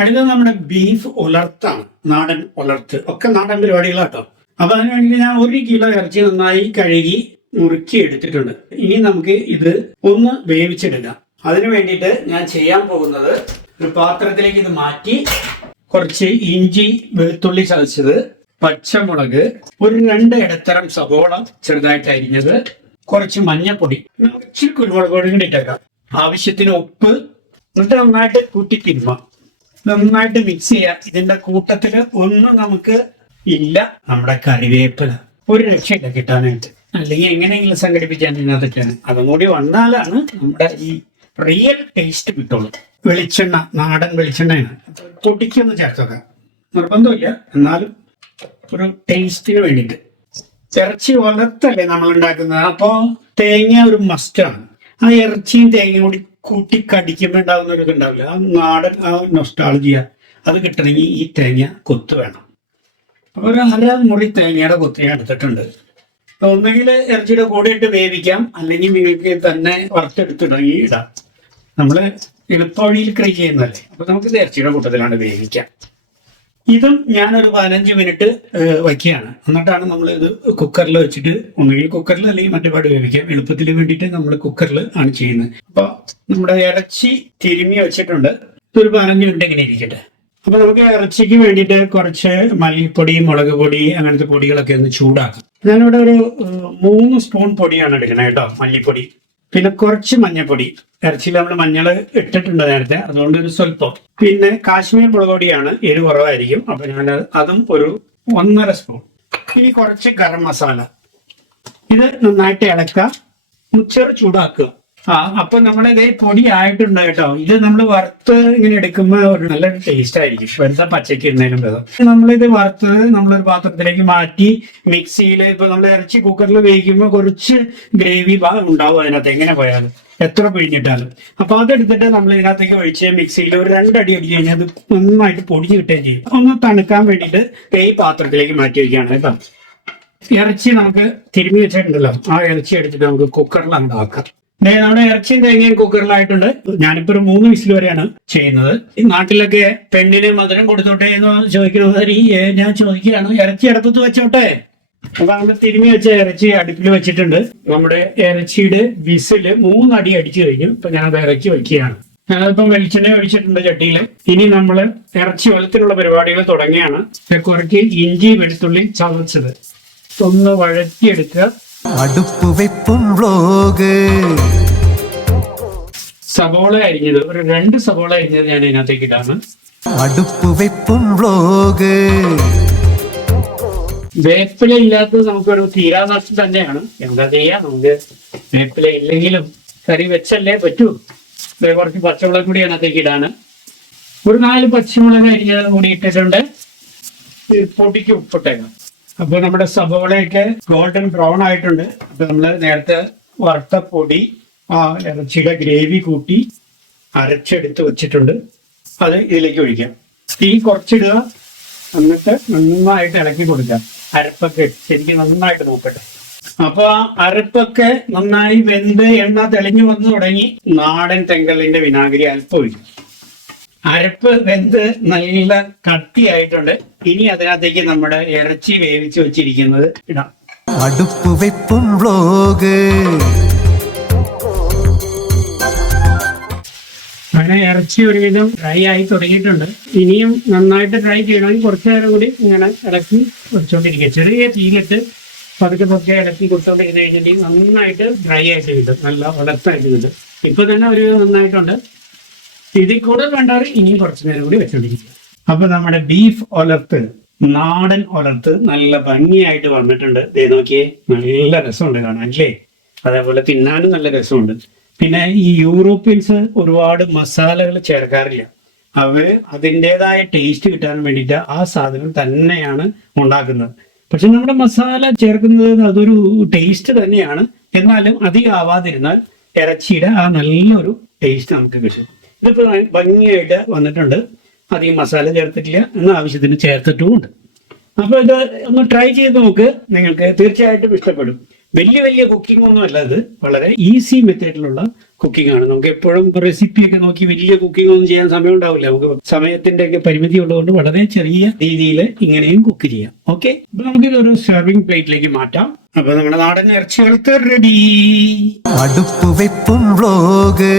അടുത്ത നമ്മുടെ ബീഫ് ഉലർത്താണ്. നാടൻ ഉലർത്ത് ഒക്കെ നാടൻ പരിപാടികളാട്ടോ. അപ്പൊ അതിന് വേണ്ടി ഞാൻ 1 കിലോ ഇറച്ചി നന്നായി കഴുകി മുറുക്കി എടുത്തിട്ടുണ്ട്. ഇനി നമുക്ക് ഇത് ഒന്ന് വേവിച്ചെടുക്കാം. അതിനു വേണ്ടിയിട്ട് ഞാൻ ചെയ്യാൻ പോകുന്നത്, ഒരു പാത്രത്തിലേക്ക് ഇത് മാറ്റി കുറച്ച് ഇഞ്ചി വെളുത്തുള്ളി ചതച്ചത്, പച്ചമുളക്, ഒരു 2 ഇടത്തരം സവോള ചെറുതായിട്ട് അരിഞ്ഞത്, കുറച്ച് മഞ്ഞപ്പൊടി, ഇച്ചിരി കുരുമുളക് പൊടി കൂടി ഇട്ടേക്കാം, ആവശ്യത്തിന് ഉപ്പ്, എന്നിട്ട് നന്നായിട്ട് കൂട്ടി തിരുമാം. നന്നായിട്ട് മിക്സ് ചെയ്യാം. ഇതിന്റെ കൂട്ടത്തില് ഒന്നും നമുക്ക് ഇല്ല നമ്മുടെ കറിവേപ്പില. ഒരു രക്ഷയില്ല കിട്ടാനായിട്ട്. അല്ലെങ്കിൽ എങ്ങനെയെങ്കിലും സംഘടിപ്പിക്കാൻ ഇതിനകത്തൊക്കെയാണ്. അതും കൂടി വന്നാലാണ് നമ്മുടെ ഈ റിയൽ ടേസ്റ്റ് കിട്ടുള്ളൂ. വെളിച്ചെണ്ണ, നാടൻ വെളിച്ചെണ്ണയാണ്. പൊടിക്കൊന്ന് ചേർത്തൊക്കെ നിർബന്ധമില്ല, എന്നാലും ഒരു ടേസ്റ്റിന് വേണ്ടിയിട്ട്. ഇറച്ചി വളർത്തല്ലേ നമ്മൾ ഉണ്ടാക്കുന്നത്, അപ്പോ തേങ്ങ ഒരു മസ്റ്റാണ്. ആ ഇറച്ചിയും തേങ്ങയും കൂടി കൂട്ടി കടിക്കുമ്പോൾ ഉണ്ടാകുന്ന ഒരു ഇതുണ്ടാവില്ല, ആ നാടൻ ആ നൊസ്റ്റാൾജിയ, അത് കിട്ടണമെങ്കിൽ ഈ തേങ്ങ കൊത്ത് വേണം. അപ്പോൾ ഒരു 1/2 മുറി തേങ്ങയുടെ കൊത്ത് ഞാൻ എടുത്തിട്ടുണ്ട്. ഒന്നുകിൽ ഇറച്ചിയുടെ കൂടെ ഇട്ട് വേവിക്കാം, അല്ലെങ്കിൽ നിങ്ങൾക്ക് തന്നെ വറുത്തെടുത്തിടങ്ങി ഇടാം. നമ്മൾ എളുപ്പവഴിയിൽ ക്രൈ ചെയ്യുന്നതല്ലേ, അപ്പൊ നമുക്ക് ഇത് ഇറച്ചിയുടെ കൂട്ടത്തിലാണ് വേവിക്കാം. ഇതും ഞാനൊരു 15 മിനിറ്റ് വയ്ക്കുകയാണ്. എന്നിട്ടാണ് നമ്മൾ ഇത് കുക്കറിൽ വെച്ചിട്ട്, ഒന്നുകിൽ കുക്കറിൽ അല്ലെങ്കിൽ മറ്റേപാട് വേവിക്കാം. എളുപ്പത്തിന് വേണ്ടിയിട്ട് നമ്മൾ കുക്കറിൽ ആണ് ചെയ്യുന്നത്. അപ്പൊ നമ്മുടെ ഇറച്ചി തിരുമ്മി വെച്ചിട്ടുണ്ട്. ഇതൊരു 15 മിനിറ്റ് ഇങ്ങനെ ഇരിക്കട്ടെ. അപ്പൊ നമുക്ക് ഇറച്ചിക്ക് വേണ്ടിയിട്ട് കുറച്ച് മല്ലിപ്പൊടി, മുളക് പൊടി, അങ്ങനത്തെ പൊടികളൊക്കെ ഒന്ന് ചൂടാക്കാം. ഞാനിവിടെ ഒരു 3 സ്പൂൺ പൊടിയാണ് എടുക്കുന്നത് കേട്ടോ, മല്ലിപ്പൊടി. പിന്നെ കുറച്ച് മഞ്ഞപ്പൊടി. ഇറച്ചിയിൽ നമ്മൾ മഞ്ഞൾ ഇട്ടിട്ടുണ്ട് നേരത്തെ, അതുകൊണ്ട് ഒരു സ്വല്പം. പിന്നെ കാശ്മീർ മുളക് പൊടിയാണ്, എരിവ് കുറവായിരിക്കും. അപ്പൊ ഞാൻ അതും ഒരു 1.5 സ്പൂൺ. ഇനി കുറച്ച് ഗരം മസാല. ഇത് നന്നായിട്ട് ഇളക്കുക, ചൂടാക്കുക. അപ്പൊ നമ്മുടെ ഇതേ പൊടി ആയിട്ടുണ്ട് കേട്ടോ. ഇത് നമ്മൾ വറുത്ത് ഇങ്ങനെ എടുക്കുമ്പോൾ ഒരു നല്ലൊരു ടേസ്റ്റ് ആയിരിക്കും, വെറുതെ പച്ചയ്ക്ക് ഇടുന്നതിനും ഭേദം. നമ്മളിത് വറുത്ത് നമ്മളൊരു പാത്രത്തിലേക്ക് മാറ്റി മിക്സിയിൽ, ഇപ്പൊ നമ്മൾ ഇറച്ചി കുക്കറിൽ വേവിക്കുമ്പോൾ കുറച്ച് ഗ്രേവി ഉണ്ടാവും അതിനകത്ത്, എങ്ങനെ പോയാലും എത്ര പിഴിഞ്ഞിട്ടാലും. അപ്പൊ അതെടുത്തിട്ട് നമ്മൾ ഇതിനകത്തേക്ക് ഒഴിച്ച് മിക്സിയിൽ ഒരു 2 അടി അടിച്ച് കഴിഞ്ഞാൽ അത് നന്നായിട്ട് പൊടിഞ്ഞ് കിട്ടുകയും ചെയ്യും. ഒന്ന് തണുക്കാൻ വേണ്ടിയിട്ട് ഈ പാത്രത്തിലേക്ക് മാറ്റി വയ്ക്കുകയാണ് കേട്ടോ. ഇറച്ചി നമുക്ക് തിരുമ്മി വെച്ചിട്ടുണ്ടല്ലോ, ആ ഇറച്ചി എടുത്തിട്ട് നമുക്ക് കുക്കറിൽ ഉണ്ടാക്കാം. നമ്മുടെ ഇറച്ചിയും തേങ്ങയും കുക്കറിലായിട്ടുണ്ട്. ഞാനിപ്പോ ഒരു 3 വിസിൽ വരെയാണ് ചെയ്യുന്നത്. ഈ നാട്ടിലൊക്കെ പെണ്ണിന് മധുരം കൊടുത്തോട്ടെ എന്ന് ചോദിക്കുന്നത് ഞാൻ ചോദിക്കുകയാണ്, ഇറച്ചി അടുപ്പത്ത് വെച്ചോട്ടെ. അപ്പൊ നമ്മൾ തിരുമ്മി വെച്ച ഇറച്ചി അടുപ്പിൽ വെച്ചിട്ടുണ്ട്. നമ്മുടെ ഇറച്ചിയുടെ വിസില് 3 അടി അടിച്ചു കഴിഞ്ഞു. ഇപ്പൊ ഞാനത് ഇറക്കി വയ്ക്കുകയാണ്. ഞാനതിപ്പം വെളിച്ചെണ്ണ ഒഴിച്ചിട്ടുണ്ട് ചട്ടിയിൽ. ഇനി നമ്മൾ ഇറച്ചി വെള്ളത്തിലുള്ള പരിപാടികൾ തുടങ്ങിയാണ്. കുറച്ച് ഇഞ്ചി വെളുത്തുള്ളി ചതച്ചത് ഒന്ന് വഴറ്റിയെടുക്കുക. അടുപ്പ് വെപ്പും വ്ലോഗ്. സവോള അരിഞ്ഞത്, ഒരു 2 സവോള അരിഞ്ഞത് ഞാൻ ഇതിനകത്തേക്ക് ഇടാണ്. അടുപ്പ് വെപ്പും വ്ലോഗ്. വേപ്പില ഇല്ലാത്തത് നമുക്കൊരു തീരാനഷ്ടം തന്നെയാണ്. എന്താ ചെയ്യാ, നമുക്ക് വേപ്പില ഇല്ലെങ്കിലും കറി വെച്ചല്ലേ പറ്റൂ. കുറച്ച് പച്ചമുളക് കൂടി അതിനകത്തേക്ക് ഇടാണ്. ഒരു 4 പച്ചമുളക് അരിഞ്ഞത് കൂടി ഇട്ടിട്ടുണ്ട്. പൊടിക്ക് ഉപ്പിട്ടേക്കാം. അപ്പൊ നമ്മുടെ സവോളയൊക്കെ ഗോൾഡൻ ബ്രൗൺ ആയിട്ടുണ്ട്. അപ്പൊ നമ്മള് നേരത്തെ വറുത്ത പൊടി ആ ഇറച്ചിയുടെ ഗ്രേവി കൂട്ടി അരച്ചെടുത്ത് വെച്ചിട്ടുണ്ട്. അത് ഇതിലേക്ക് ഒഴിക്കാം. തീ കുറച്ചിടുക, എന്നിട്ട് നന്നായിട്ട് ഇളക്കി കൊടുക്കാം. അരപ്പൊക്കെ ശരിക്കും നന്നായിട്ട് നോക്കട്ടെ. അപ്പൊ ആ അരപ്പൊക്കെ നന്നായി വെന്ത് എണ്ണ തെളിഞ്ഞു വന്നു തുടങ്ങി. നാടൻ തെങ്കലിന്റെ വിനാഗിരി അല്പം ഒഴിക്കും. അരപ്പ് വെന്ത് നല്ല കട്ടിയായിട്ടുണ്ട്. ഇനി അതിനകത്തേക്ക് നമ്മുടെ ഇറച്ചി വേവിച്ച് വെച്ചിരിക്കുന്നത് ഇടാം. അടുപ്പ് വെപ്പും വ്ലോഗ്. അങ്ങനെ ഇറച്ചി ഒരുവിധം ഡ്രൈ ആയി തുടങ്ങിയിട്ടുണ്ട്. ഇനിയും നന്നായിട്ട് ഡ്രൈ ചെയ്യണമെങ്കിൽ കുറച്ചു നേരം കൂടി ഇങ്ങനെ ഇളക്കി വെച്ചുകൊണ്ടിരിക്കുക. ചെറിയ തീയിലിട്ട് പതുക്കെ പതുക്കെ ഇളക്കി കൊടുത്തോണ്ടിരുന്ന് കഴിഞ്ഞിട്ടുണ്ടെങ്കിൽ നന്നായിട്ട് ഡ്രൈ ആയിട്ട് കിട്ടും, നല്ല ഉടത്തായിട്ട് കിട്ടും. ഇപ്പൊ തന്നെ ഒരു വിധം നന്നായിട്ടുണ്ട്. ഇതിൽ കൂടുതൽ വേണ്ടവർ ഇനിയും കുറച്ചു നേരം കൂടി വെച്ചോണ്ടിരിക്കുക. അപ്പൊ നമ്മുടെ ബീഫ് ഒലർത്ത്, നാടൻ ഒലർത്ത് നല്ല ഭംഗിയായിട്ട് വന്നിട്ടുണ്ട്. ദേ നോക്കിയേ, നല്ല രസമുണ്ട് കാണാൻ അല്ലേ? അതേപോലെ തിന്നാനും നല്ല രസമുണ്ട്. പിന്നെ ഈ യൂറോപ്യൻസ് ഒരുപാട് മസാലകൾ ചേർക്കാറില്ല. അവര് അതിൻ്റെതായ ടേസ്റ്റ് കിട്ടാൻ വേണ്ടിയിട്ട് ആ സാധനം തന്നെയാണ് ഉണ്ടാക്കുന്നത്. പക്ഷെ നമ്മുടെ മസാല ചേർക്കുന്നത് അതൊരു ടേസ്റ്റ് തന്നെയാണ്. എന്നാലും അധികം ആവാതിരുന്നാൽ ഇറച്ചിയുടെ ആ നല്ലൊരു ടേസ്റ്റ് നമുക്ക് കിട്ടും. ഇതിപ്പോ ഭംഗിയായിട്ട് വന്നിട്ടുണ്ട്. അധികം മസാല ചേർത്തിട്ടില്ല, എന്ന ആവശ്യത്തിന് ചേർത്തിട്ടുമുണ്ട്. അപ്പൊ ഇത് ഒന്ന് ട്രൈ ചെയ്ത് നോക്ക്, നിങ്ങൾക്ക് തീർച്ചയായിട്ടും ഇഷ്ടപ്പെടും. വലിയ കുക്കിംഗ് ഒന്നും അല്ല ഇത്, വളരെ ഈസി മെത്തേഡിലുള്ള കുക്കിംഗ് ആണ്. നമുക്ക് എപ്പോഴും റെസിപ്പി ഒക്കെ നോക്കി വലിയ കുക്കിംഗ് ഒന്നും ചെയ്യാൻ സമയം ഉണ്ടാവില്ല. നമുക്ക് സമയത്തിന്റെ ഒക്കെ പരിമിതി ഉള്ളതുകൊണ്ട് വളരെ ചെറിയ രീതിയിൽ ഇങ്ങനെയും കുക്ക് ചെയ്യാം. ഓക്കെ, അപ്പൊ നമുക്കിതൊരു സെർവിംഗ് പ്ലേറ്റിലേക്ക് മാറ്റാം. അപ്പൊ നമ്മുടെ നാടൻ ഇറച്ചി വറുത്ത് റെഡി. അടുപ്പ് വെപ്പും വ്ലോഗ്